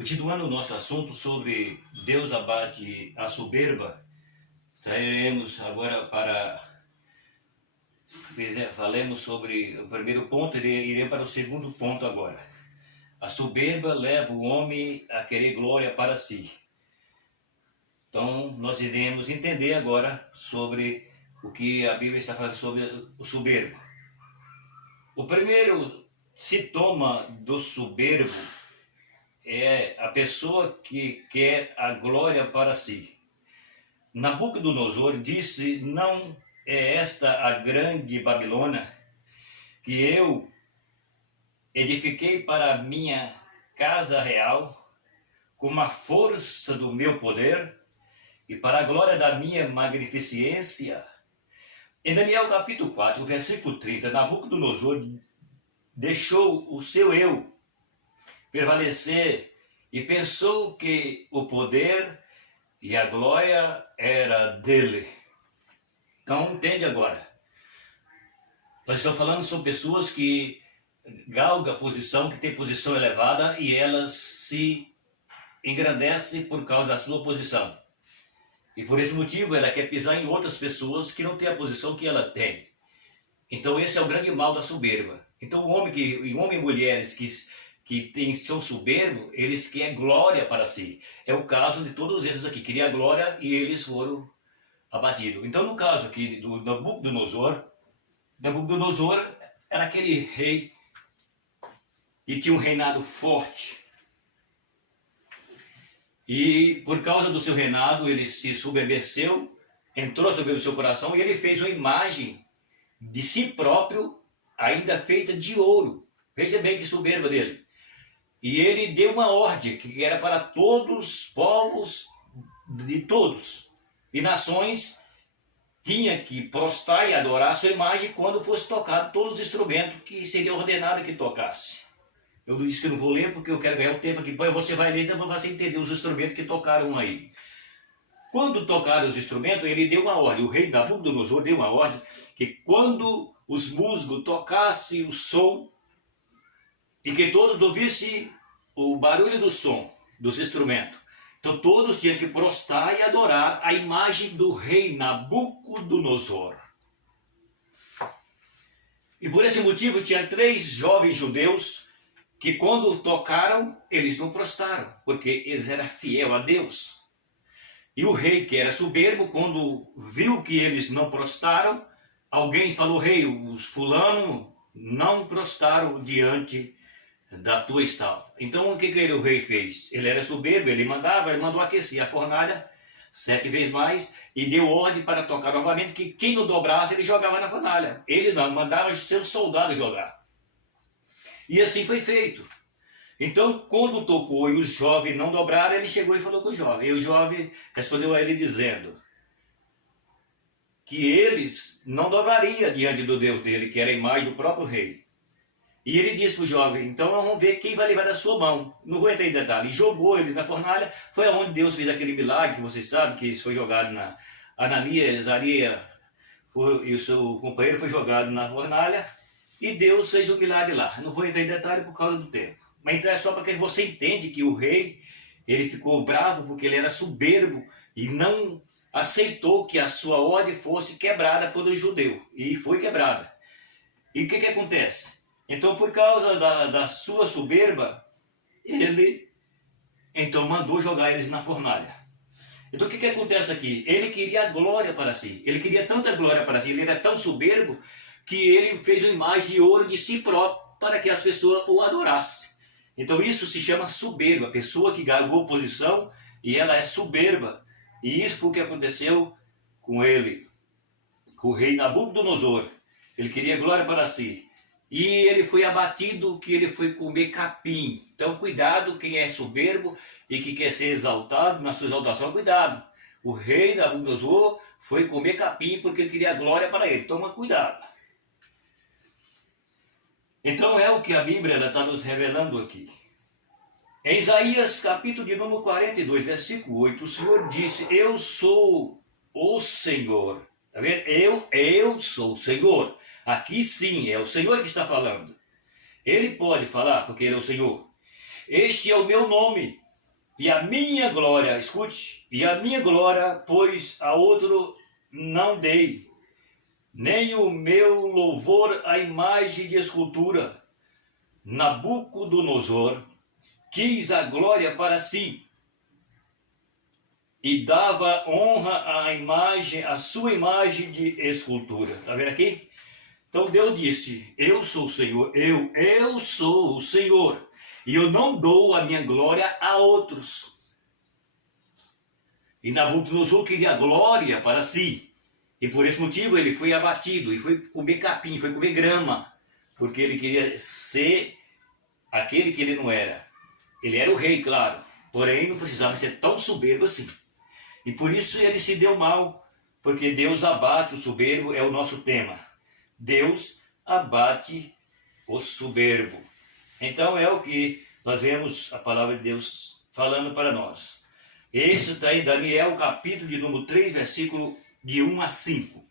Continuando o nosso assunto sobre Deus abate a soberba, trairemos agora falemos sobre o primeiro ponto e iremos para o segundo ponto agora. A soberba leva o homem a querer glória para si. Então, nós iremos entender agora sobre o que a Bíblia está falando sobre o soberbo. O primeiro sintoma do soberbo é a pessoa que quer a glória para si. Nabucodonosor disse: não é esta a grande Babilônia que eu edifiquei para a minha casa real com a força do meu poder e para a glória da minha magnificência? Em Daniel capítulo 4, versículo 30, Nabucodonosor deixou o seu eu prevalecer e pensou que o poder e a glória era dele. Então entende agora. Nós estamos falando sobre pessoas que galgam posição, que têm posição elevada e elas se engrandecem por causa da sua posição. E por esse motivo ela quer pisar em outras pessoas que não têm a posição que ela tem. Então esse é o grande mal da soberba. Então homem e mulheres que são soberbos, eles querem glória para si. É o caso de todos esses aqui, queriam glória e eles foram abatidos. Então no caso aqui do Nabucodonosor era aquele rei que tinha um reinado forte. E por causa do seu reinado ele se soberbeceu, entrou sobre o seu coração e ele fez uma imagem de si próprio, ainda feita de ouro. Veja bem que soberba dele. E ele deu uma ordem que era para todos os povos de todos e nações tinha que prostrar e adorar a sua imagem quando fosse tocado todos os instrumentos que seria ordenado que tocasse. Eu disse que eu não vou ler porque eu quero ganhar o tempo aqui. Você vai ler, então você entender os instrumentos que tocaram aí. Quando tocaram os instrumentos, ele deu uma ordem. O rei Nabucodonosor deu uma ordem que quando os músicos tocassem o som e que todos ouvissem o barulho do som dos instrumentos, então todos tinham que prostrar e adorar a imagem do rei Nabucodonosor. E por esse motivo tinha 3 jovens judeus que quando tocaram, eles não prostraram, porque eles eram fiel a Deus. E o rei, que era soberbo, quando viu que eles não prostraram, alguém falou: rei, os fulanos não prostraram diante da tua estátua. Então o que o rei fez? Ele era soberbo, ele mandou aquecer a fornalha 7 vezes mais e deu ordem para tocar novamente, que quem não dobrasse ele jogava na fornalha. Ele não, mandava os seus soldados jogar. E assim foi feito. Então quando tocou e os jovens não dobraram, ele chegou e falou com o jovem. E o jovem respondeu a ele dizendo que eles não dobrariam diante do Deus dele, que era a imagem do próprio rei. E ele disse para o jovem: então vamos ver quem vai levar da sua mão. Não vou entrar em detalhe. E jogou eles na fornalha. Foi aonde Deus fez aquele milagre, que vocês sabem, que isso foi jogado na Ananias, Azaria e o seu companheiro foi jogado na fornalha. E Deus fez o milagre lá. Não vou entrar em detalhe por causa do tempo. Mas então é só para que você entenda que o rei, ele ficou bravo porque ele era soberbo e não aceitou que a sua ordem fosse quebrada pelo judeu. E foi quebrada. E o que acontece? Então, por causa da sua soberba, ele então mandou jogar eles na fornalha. Então, o que acontece aqui? Ele queria a glória para si. Ele queria tanta glória para si, ele era tão soberbo, que ele fez uma imagem de ouro de si próprio para que as pessoas o adorassem. Então, isso se chama soberba. A pessoa que galgou posição e ela é soberba. E isso foi o que aconteceu com ele, com o rei Nabucodonosor. Ele queria glória para si. E ele foi abatido, que ele foi comer capim. Então cuidado quem é soberbo e que quer ser exaltado na sua exaltação, cuidado. O rei Nabucodonosor foi comer capim porque ele queria glória para ele. Toma cuidado. Então é o que a Bíblia está nos revelando aqui. Em Isaías capítulo de número 42, versículo 8, o Senhor disse: eu sou o Senhor. Está vendo? Eu sou o Senhor. Aqui sim, é o Senhor que está falando. Ele pode falar, porque ele é o Senhor. Este é o meu nome, E a minha glória, escute, e a minha glória, pois a outro não dei, nem o meu louvor à imagem de escultura. Nabucodonosor quis a glória para si, e dava honra à imagem, à sua imagem de escultura. Está vendo aqui? Então Deus disse, eu sou o Senhor, eu sou o Senhor, e eu não dou a minha glória a outros. E Nabucodonosor queria glória para si, e por esse motivo ele foi abatido, e foi comer capim, foi comer grama, porque ele queria ser aquele que ele não era. Ele era o rei, claro, porém não precisava ser tão soberbo assim. E por isso ele se deu mal, porque Deus abate o soberbo, é o nosso tema. Deus abate o soberbo. Então é o que nós vemos a palavra de Deus falando para nós. Esse está em Daniel, capítulo de número 3, versículo de 1 a 5.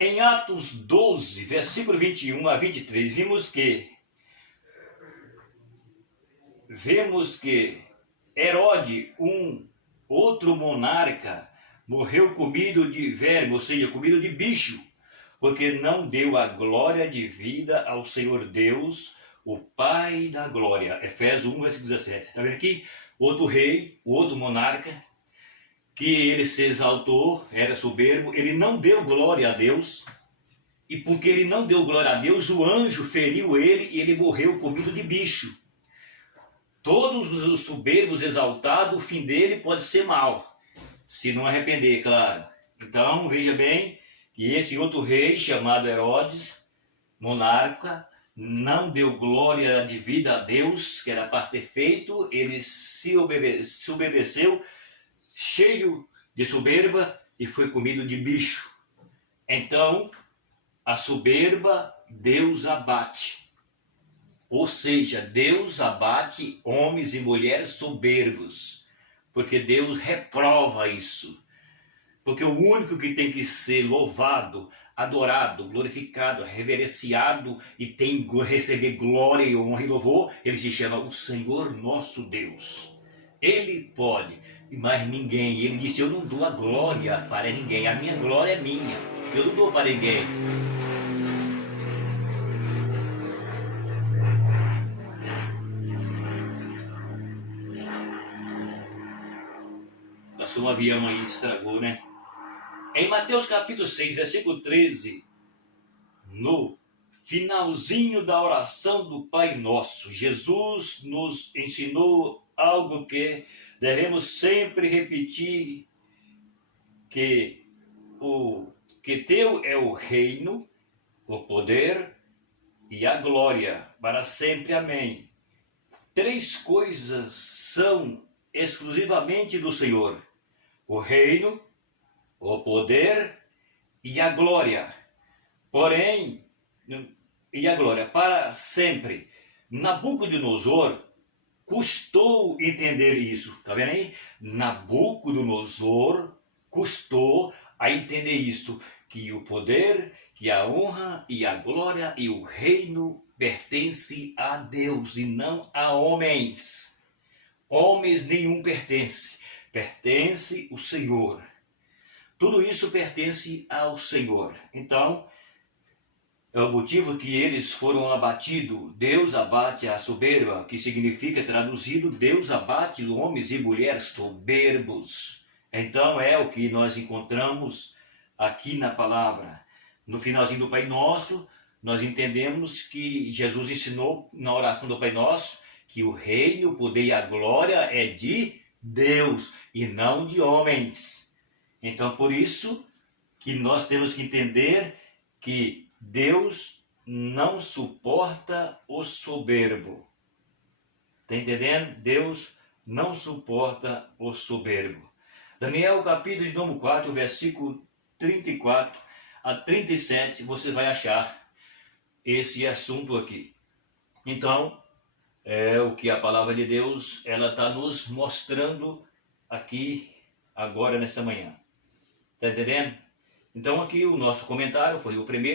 Em Atos 12, versículo 21 a 23, vimos que Herodes, um outro monarca, morreu comido de verme, ou seja, comido de bicho, porque não deu a glória de vida ao Senhor Deus, o Pai da glória. Efésios 1, versículo 17. Está vendo aqui? Outro rei, outro monarca, que ele se exaltou, era soberbo, ele não deu glória a Deus, e porque ele não deu glória a Deus, o anjo feriu ele e ele morreu comido de bicho. Todos os soberbos exaltados, o fim dele pode ser mau, se não arrepender, claro. Então, veja bem que esse outro rei, chamado Herodes, monarca, não deu glória de vida a Deus, que era para ter feito, ele se obedeceu, cheio de soberba, e foi comido de bicho. Então, a soberba, Deus abate. Ou seja, Deus abate homens e mulheres soberbos, porque Deus reprova isso. Porque o único que tem que ser louvado, adorado, glorificado, reverenciado e tem que receber glória e honra e louvor, ele se chama o Senhor nosso Deus. Ele pode, mas ninguém. Ele disse, eu não dou a glória para ninguém, a minha glória é minha, eu não dou para ninguém. Passou um avião aí, estragou, né? Em Mateus capítulo 6, versículo 13, no finalzinho da oração do Pai Nosso, Jesus nos ensinou algo que devemos sempre repetir, que teu é o reino, o poder e a glória para sempre. Amém. Três coisas são exclusivamente do Senhor: o reino, o poder e a glória. Porém, e a glória para sempre. Nabucodonosor custou entender isso. Está vendo aí? Nabucodonosor custou a entender isso, que o poder, que a honra e a glória e o reino pertence a Deus e não a homens. Homens nenhum pertence. Pertence o Senhor. Tudo isso pertence ao Senhor. Então, é o motivo que eles foram abatidos. Deus abate a soberba, que significa, traduzido, Deus abate homens e mulheres soberbos. Então, é o que nós encontramos aqui na palavra. No finalzinho do Pai Nosso, nós entendemos que Jesus ensinou na oração do Pai Nosso que o reino, o poder e a glória é de Deus e não de homens. Então, por isso que nós temos que entender que Deus não suporta o soberbo. Está entendendo? Deus não suporta o soberbo. Daniel, capítulo de número 4, versículo 34 a 37, você vai achar esse assunto aqui. Então, é o que a palavra de Deus ela está nos mostrando aqui agora nessa manhã. Está entendendo? Então aqui o nosso comentário foi o primeiro.